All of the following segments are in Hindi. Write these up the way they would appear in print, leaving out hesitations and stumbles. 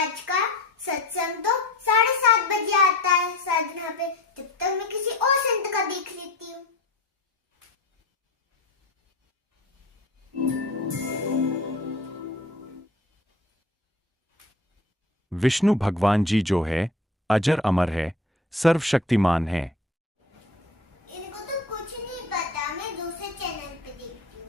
आज का सत्संग तो 7:30 बजे आता है साधना पे, तब तक मैं किसी और संत का देख लेती हूँ। विष्णु भगवान जी जो है अजर अमर है, सर्वशक्तिमान है। इनको तो कुछ नहीं पता, मैं दूसरे चैनल पे देखती हूँ।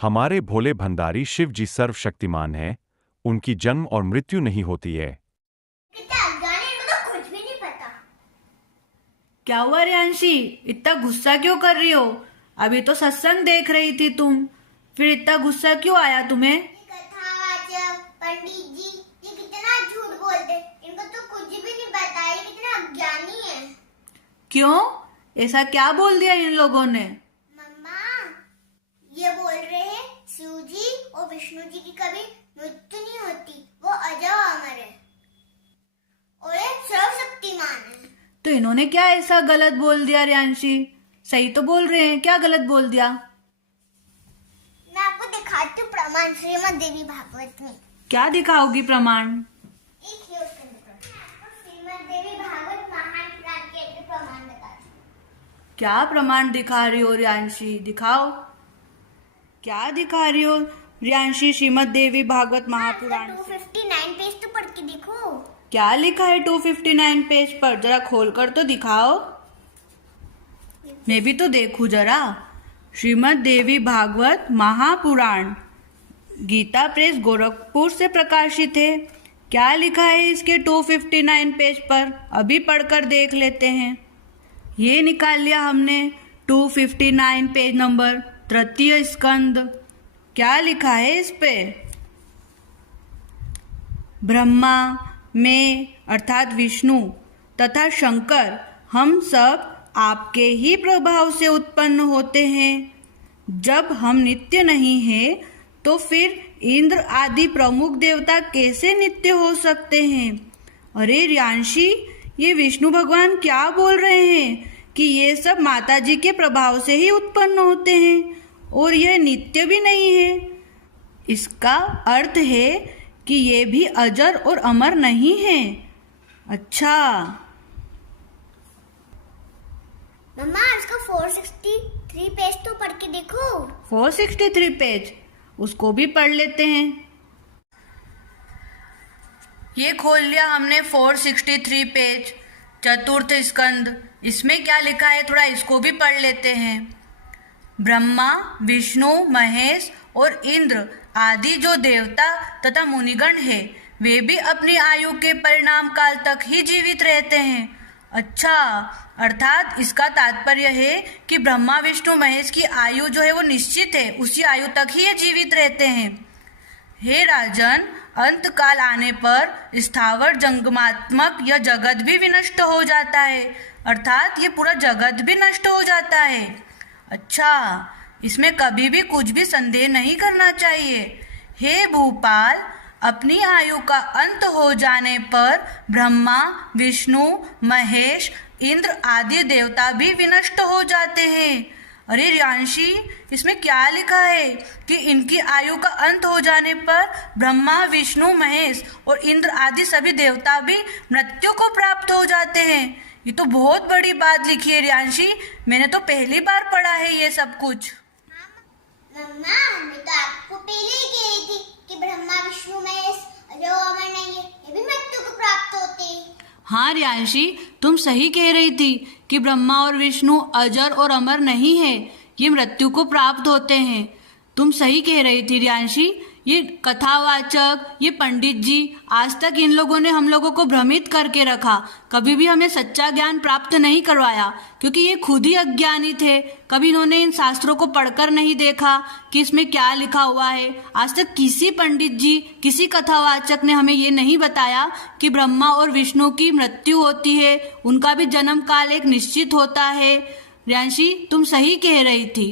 हमारे भोले भंडारी शिव जी सर्वशक्तिमान है, उनकी जन्म और मृत्यु नहीं होती है। कितना अज्ञानी, इनको तो कुछ भी नहीं पता। क्या हुआ रियांशी, इतना गुस्सा क्यों कर रही हो? अभी तो सत्संग देख रही थी तुम, फिर इतना गुस्सा क्यों आया तुम्हें? कथावाचक पंडित जी ये कितना झूठ बोलते, इनको तो कुछ भी नहीं पता, ये कितना अज्ञानी है। क्यों, ऐसा क्या बोल दिया इन लोगों ने? मम्मा ये बोल रहे हैं शिव जी और विष्णु जी की कभी मृत्यु नहीं होती, वो अजर अमर है और ये सर्वशक्तिमान है। तो इन्होंने क्या ऐसा गलत बोल दिया रियांशी? सही तो बोल रहे हैं, क्या गलत बोल दिया? मैं आपको दिखाती हूँ प्रमाण श्रीमद् देवी भागवत में। क्या दिखाओगी प्रमाण? एक है उसके अंदर प्रमाण। आपको श्रीमद् देवी भागवत महान पुराण के एक प्रमाण बताती हूँ। क्या प्रमाण दिखा रही हो रियांशी, दिखाओ। क्या दिखा रही हो रियांशी? श्रीमद् देवी भागवत महापुराण 259 पेज तो पढ़ के देखो। क्या लिखा है 259 पेज पर? जरा खोल कर तो दिखाओ, मैं भी तो देखूं जरा। श्रीमद् देवी भागवत महापुराण, गीता प्रेस गोरखपुर से प्रकाशित है। क्या लिखा है इसके 259 पेज पर? अभी पढ़कर देख लेते हैं। ये निकाल लिया हमने 259 पेज नंबर, तृतीय स्कंद। क्या लिखा है इस पे? ब्रह्मा, मैं अर्थात विष्णु तथा शंकर, हम सब आपके ही प्रभाव से उत्पन्न होते हैं। जब हम नित्य नहीं हैं, तो फिर इंद्र आदि प्रमुख देवता कैसे नित्य हो सकते हैं? अरे रियांशी, ये विष्णु भगवान क्या बोल रहे हैं कि ये सब माता जी के प्रभाव से ही उत्पन्न होते हैं और यह नित्य भी नहीं है। इसका अर्थ है कि ये भी अजर और अमर नहीं है। अच्छा, मम्मा इसका 463 पेज तो पढ़ के देखो। 463 पेज, उसको भी पढ़ लेते हैं। ये खोल लिया हमने 463 पेज, चतुर्थ स्कंद। इसमें क्या लिखा है थोड़ा इसको भी पढ़ लेते हैं। ब्रह्मा, विष्णु, महेश और इंद्र आदि जो देवता तथा मुनिगण है, वे भी अपनी आयु के परिणाम काल तक ही जीवित रहते हैं। अच्छा, अर्थात इसका तात्पर्य है कि ब्रह्मा, विष्णु, महेश की आयु जो है वो निश्चित है, उसी आयु तक ही ये जीवित रहते हैं। हे राजन, अंत काल आने पर स्थावर जंगमात्मक यह जगत भी विनष्ट हो जाता है, अर्थात ये पूरा जगत भी नष्ट हो जाता है। अच्छा, इसमें कभी भी कुछ भी संदेह नहीं करना चाहिए। हे भूपाल, अपनी आयु का अंत हो जाने पर ब्रह्मा, विष्णु, महेश, इंद्र आदि देवता भी विनष्ट हो जाते हैं। अरे रियांशी, इसमें क्या लिखा है कि इनकी आयु का अंत हो जाने पर ब्रह्मा, विष्णु, महेश और इंद्र आदि सभी देवता भी मृत्यु को प्राप्त हो जाते हैं? ये तो बहुत बड़ी बात लिखी है रियांशी, मैंने तो पहली बार पढ़ा है ये सब कुछ। मम्मा मैं तो आपको पहले ही कह रही थी कि ब्रह्मा, विष्णु, महेश अजर अमर नहीं है, ये भी मृत्यु को प्राप्त होते हैं। हाँ रियांशी, तुम सही कह रही थी कि ब्रह्मा और विष्णु अजर और अमर नहीं है, ये मृत्यु को प्राप्त होते हैं। तुम सही कह रही थी रियांशी। ये कथावाचक, ये पंडित जी, आज तक इन लोगों ने हम लोगों को भ्रमित करके रखा, कभी भी हमें सच्चा ज्ञान प्राप्त नहीं करवाया, क्योंकि ये खुद ही अज्ञानी थे। कभी इन्होंने इन शास्त्रों को पढ़कर नहीं देखा कि इसमें क्या लिखा हुआ है। आज तक किसी पंडित जी, किसी कथावाचक ने हमें ये नहीं बताया कि ब्रह्मा और विष्णु की मृत्यु होती है, उनका भी जन्म काल एक निश्चित होता है। रियांशी, तुम सही कह रही थी।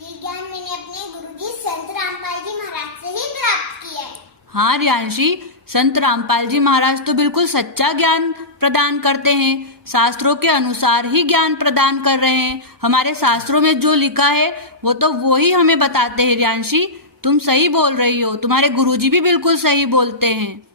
ये ज्ञान मैंने अपने गुरुजी संत रामपाल जी महाराज से ही प्राप्त किया है। हाँ रियांशी, संत रामपाल जी महाराज तो बिल्कुल सच्चा ज्ञान प्रदान करते हैं, शास्त्रों के अनुसार ही ज्ञान प्रदान कर रहे हैं। हमारे शास्त्रों में जो लिखा है वो तो वो ही हमें बताते हैं रियांशी। तुम सही बोल रही हो, तुम्हारे गुरुजी भी बिल्कुल सही बोलते हैं।